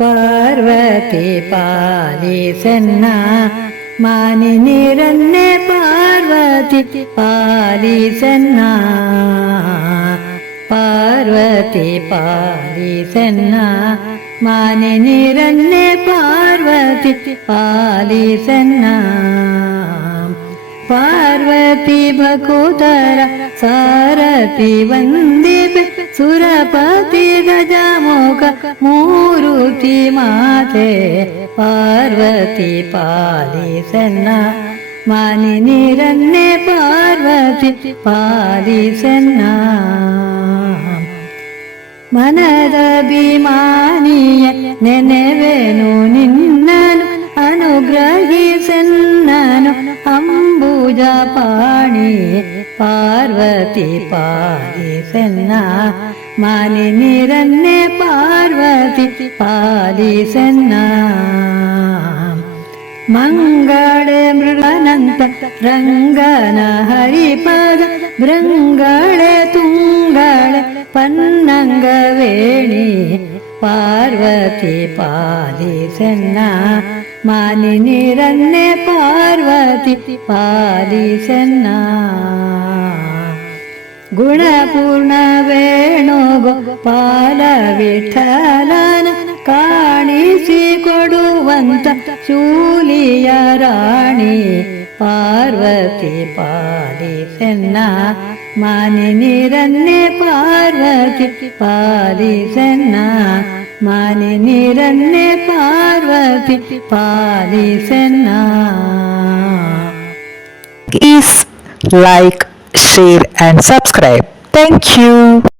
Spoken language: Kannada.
ಪಾರ್ವತಿ ಪಾಲಿಸನ್ನ ಮಾನಿನಿರನ್ನೇ ಪಾರ್ವತಿ ಪಾಲಿಸನ್ನ ಪಾರ್ವತಿ ಪಾಲಿಸನ್ನ ಮಾನಿನಿರನ್ನೇ ಪಾರ್ವತಿ ಪಾಲಿಸನ್ನ ಪಾರ್ವತಿ ಭಕುತರ ಸಾರಥಿ ವಂದಿಪೆ ಸುರಪತಿ ಗಜಮುಖ ಮೂರುತಿ ಮಾತೆ ಪಾರ್ವತಿ ಪಾಲಿಸನ್ನ ಮಾನಿನಿರನ್ನೇ ಪಾರ್ವತಿ ಪಾಲಿಸನ್ನ ಮನದ ಅಭಿಮಾನಿಯ ನೆನೆವೆನು ನಿನ್ನನು ಅನುಗ್ರಹಿಸನ್ನನು ಅಂಬುಜ ಪಾಣಿ ಪಾರ್ವತಿ ಪಾಲಿಸನ್ನ ಮಾನಿನಿರನ್ನೇ ಪಾರ್ವತಿ ಪಾಲಿಸನ್ನ ಮಂಗಳೇ ಮೃಗನಂತ ರಂಗನ ಹರಿಪದ ಭೃಂಗಳೇ ತುಂಗಳೇ ಪನ್ನಂಗವೇಣಿ ಪಾರ್ವತಿ ಪಾಲಿಸನ್ನ ಮಾನಿನಿರನ್ನೇ ಪಾರ್ವತಿ ಪಾಲಿಸನ್ನ ಗುಣಪೂರ್ಣ ವೇಣುಗೋಪಾಲ ವಿಠಲನ ಕಾಣಿಸಿಕೊಡುವಂತ ಶೂಲಿಯ ರಾಣಿ Parvati ಪಾಲಿಸನ್ನ ಮಾನಿನಿರನ್ನೇ Parvati ಪಾಲಿಸನ್ನ ಮಾನಿನಿರನ್ನೇ Parvati ಪಾಲಿಸನ್ನ. Please like, share and subscribe. Thank you.